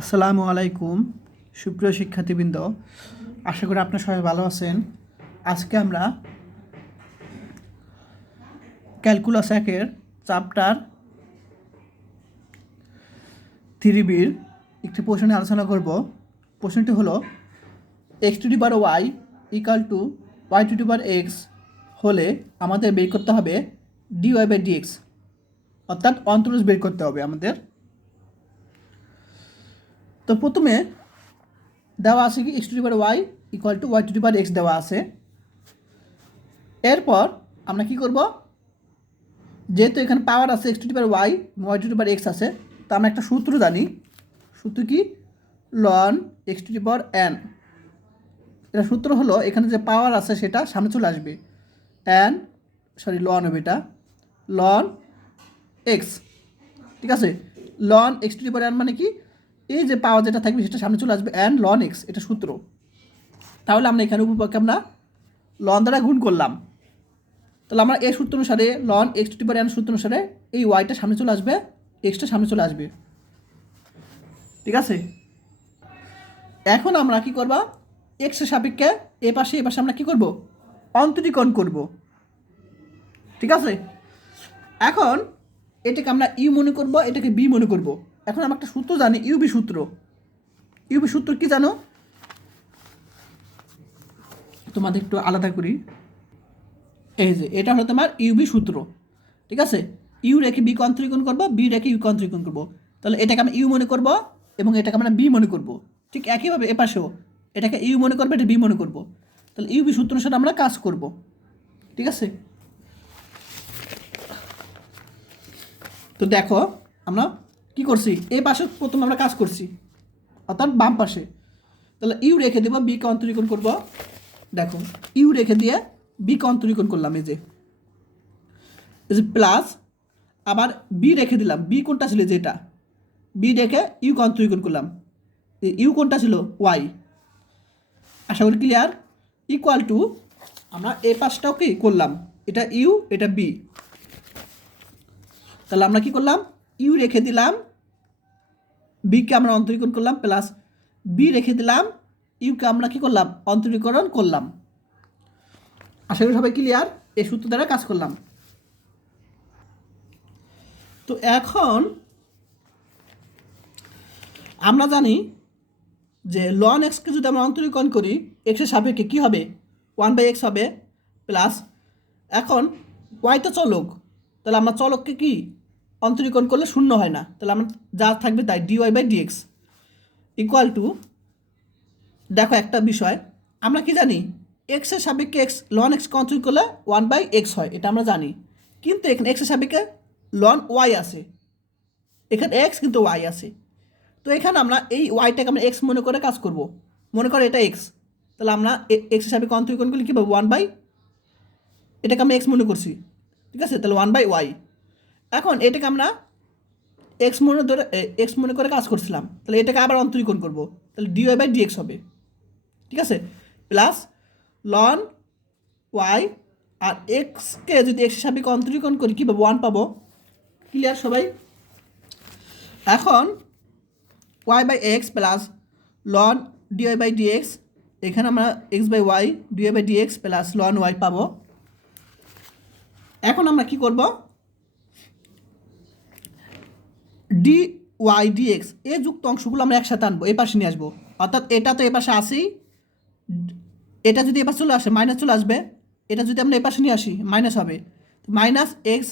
আসসালামু আলাইকুম সুপ্রিয় শিক্ষার্থীবৃন্দ, আশা করি আপনারা সবাই ভালো আছেন। আজকে আমরা ক্যালকুলাস একের চ্যাপ্টার 3বির একটি প্রশ্ন নিয়ে আলোচনা করব। প্রশ্নটি হলো x to the power y equal to y to the power x হলে আমাদের বের করতে হবে ডিওয়াই বাই ডিএক্স, অর্থাৎ অন্তরজ বের করতে হবে আমাদের। তো প্রথমে দেওয়া আছে কি x to the power y equal to y to the power x দেওয়া আছে। এরপর আমরা কি করব, যেহেতু এখানে পাওয়ার আছে x to the power y y to the power x আছে, তো আমরা একটা সূত্র জানি। সূত্র কি? Ln x to the power n. এটা সূত্র হলো এখানে যে পাওয়ার আছে সেটা সামনে চলে আসবে, এন লন হবে এটা লন এক্স। ঠিক আছে, ln x to the power n মানে কি, এই যে পাওয়ার যেটা থাকবে সেটা সামনে চলে আসবে এন লন এক্স, এটা সূত্র। তাহলে আমরা এখানে উপপক্ষে আমরা লন দ্বারা গুণ করলাম। তাহলে আমরা এই সূত্র অনুসারে ln x to the power n সূত্র অনুসারে এই ওয়াইটা সামনে চলে আসবে, এক্সটা সামনে চলে আসবে। ঠিক আছে, এখন আমরা কি করব, এক্সের সাপেক্ষে এ পাশে আমরা কি করব, অন্তরীকরণ করব। ঠিক আছে, এখন এটাকে আমরা ইউ মনে করব, এটাকে বি মনে করব। এখন আমরা একটা সূত্র জানি, ইউবি সূত্র। ইউবি সূত্র কি জানো? তোমাদের একটু আলাদা করি। এই যে এটা হলো তোমার ইউবি সূত্র। ঠিক আছে, ইউ রেখে বি অন্তরীকরণ করবো, বি রেখে ইউ অন্তরীকরণ করবো। তাহলে এটাকে আমরা ইউ মনে করব এবং এটাকে আমরা বি মনে করব। ঠিক একইভাবে এপাশেও এটাকে ইউ মনে করবো, এটা বি মনে করব। তাহলে ইউবি সূত্র অনুসারে আমরা কাজ করব। ঠিক আছে, তো দেখো আমরা কি করছি, এই পাশে প্রথমে আমরা কাজ করছি, অর্থাৎ বাম পাশে। তাহলে ইউ রেখে দেবো, বিকে অন্তরীকরণ করব। দেখো ইউ রেখে দিয়ে বিকে অন্তরীকরণ করলাম, এই যে প্লাস, আবার বি রেখে দিলাম। বি কোনটা ছিল, যেটা বি রেখে ইউকে অন্তরীকরণ করলাম। ইউ কোনটা ছিল, ওয়াই। আশা করি ক্লিয়ার। ইকুয়াল টু আমরা এই পাশটাও কি করলাম, এটা ইউ এটা বি। তাহলে আমরা কি করলাম, ইউ রেখে দিলাম, বিকে আমরা অন্তরীকরণ করলাম, প্লাস বি রেখে দিলাম, ইউকে আমরা কি করলাম, অন্তরীকরণ করলাম। আশা করি সবাই ক্লিয়ার। এই সূত্র দ্বারা কাজ করলাম। তো এখন আমরা জানি যে লন এক্সকে যদি আমরা অন্তরীকরণ করি, এক্সের সাপেক্ষে কী হবে, 1/x হবে, প্লাস এখন ওয়াই তো চলক, তাহলে আমরা চলককে কি অন্তরীকরণ করলে শূন্য হয় না, তাহলে আমরা যা থাকবে তাই dy by dx equal to, দেখো একটা বিষয় আমরা কি জানি, এক্সের সাপেক্ষে এক্স লন এক্সকে অন্তরীকরণ করলে 1/x হয়, এটা আমরা জানি। কিন্তু এখানে এক্সের সাপেক্ষে লন ওয়াই আছে, এখানে এক্স কিন্তু ওয়াই আছে। তো এখানে আমরা এই ওয়াইটাকে আমরা এক্স মনে করে কাজ করব। মনে করো এটা এক্স, তাহলে আমরা এক্স হিসাবে অন্তরীকরণ করলে কী পাবো, 1/, এটাকে আমরা এক্স মনে করছি। ঠিক আছে, তাহলে 1/y। এখন এটাকে আমরা এক্স মনে করে কাজ করছিলাম, তাহলে এটাকে আবার অন্তরীকরণ করব, তাহলে ডিওয়াই বাই ডিএক্স হবে। ঠিক আছে, প্লাস লন ওয়াই, আর এক্সকে যদি এক্স হিসাবে অন্তরীকরণ করি কী পাবো, 1 পাবো। ক্লিয়ার সবাই? এখন y by x plus ln dy by dx, এখানে আমরা x by y dy by dx plus ln y পাবো। এখন আমরা কি করব, ডি ওয়াই ডিএক্স এই যুক্ত অংশগুলো আমরা একসাথে আনবো, এই পাশে নিয়ে আসবো। অর্থাৎ এটা তো এ পাশে আসি, এটা যদি এ পাশে চলে আসে মাইনাস চলে আসবে, এটা যদি আমরা এ পাশে নিয়ে আসি মাইনাস হবে, minus x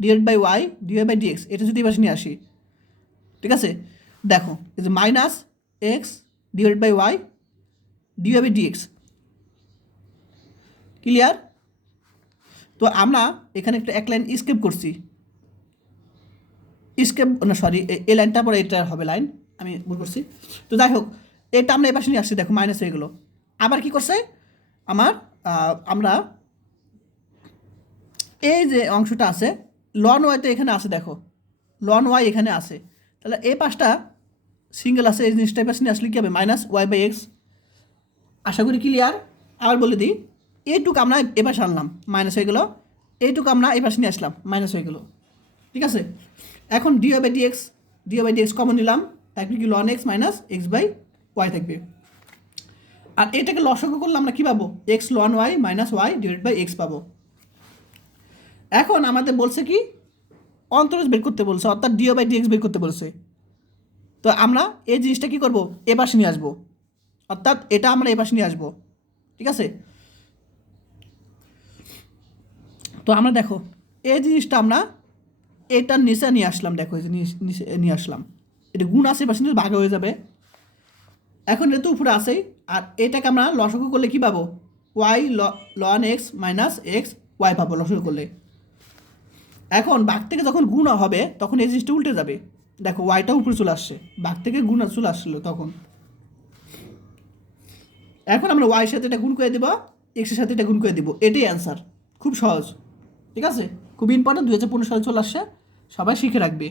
divide by y divide by dx, এটা যদি এ পাশে নিয়ে আসি। ঠিক আছে, দেখো এই যে minus x divide by y divide by dx. Clear? তো আমরা এখানে একটা এক লাইন স্কেপ করছি, স্কেপ না সরি, এই লাইনটা পরে এটা হবে লাইন, আমি ভুল করছি। তো যাই হোক, এটা আমরা এই পাশে নিয়ে আসছি, দেখো মাইনাস হয়ে গেলো। আবার কি করছে আমার, আমরা এই যে অংশটা আছে লন ওয়াই তো এখানে আছে, দেখো লন ওয়াই এখানে আছে, তাহলে এই পাশটা সিঙ্গেল আছে, এই জিনিসটা এই পাশে নিয়ে আসলে কী হবে, মাইনাস ওয়াই বাই এক্স। আশা করি ক্লিয়ার। আবার বলে দিই, এইটুকু আমরা এ পাশে আনলাম, মাইনাস হয়ে গেলো, এইটুকু আমরা এই পাশে নিয়ে আসলাম, মাইনাস হয়ে গেলো। ঠিক আছে, এখন ডিওয়াই বাই ডিএক্স কমন নিলাম, থাকবে কি ln x minus x by y থাকবে। আর এটাকে লসাগু করলে আমরা কী পাবো, x ln y minus y divide by x পাবো। এখন আমাদের বলছে কি অন্তরজ বের করতে বলছে, অর্থাৎ ডিও বাই ডিএক্স বের করতে বলছে। তো আমরা এই জিনিসটা কী করবো, এ পাশে নিয়ে আসবো, অর্থাৎ এটা আমরা এ পাশে নিয়ে আসবো, ঠিক আছে। তো আমরা দেখো এই জিনিসটা আমরা এটার নিচে নিয়ে আসলাম, দেখো এই যে নিচে নিয়ে আসলাম, এটা গুণ আছে পাশে ভাগ হয়ে যাবে। এখন এটা তো উপরে আসেই, আর এটাকে আমরা লসাগু করলে কী পাবো, y ln x minus x y পাবো লসাগু করলে। এখন ভাগ থেকে যখন গুণ হবে তখন এই জিনিসটা উল্টে যাবে, দেখো ওয়াইটা উপরে চলে আসছে, ভাগ থেকে গুণ চলে আসছিল তখন। এখন আমরা ওয়াইয়ের সাথে এটা গুণ করে দেবো, এক্সের সাথে এটা গুণ করে দেবো, এটাই অ্যান্সার। খুব সহজ, ঠিক আছে, খুব ইম্পর্টেন্ট, 2015 সালে চলে আসছে, সবাই শিখে রাখবে।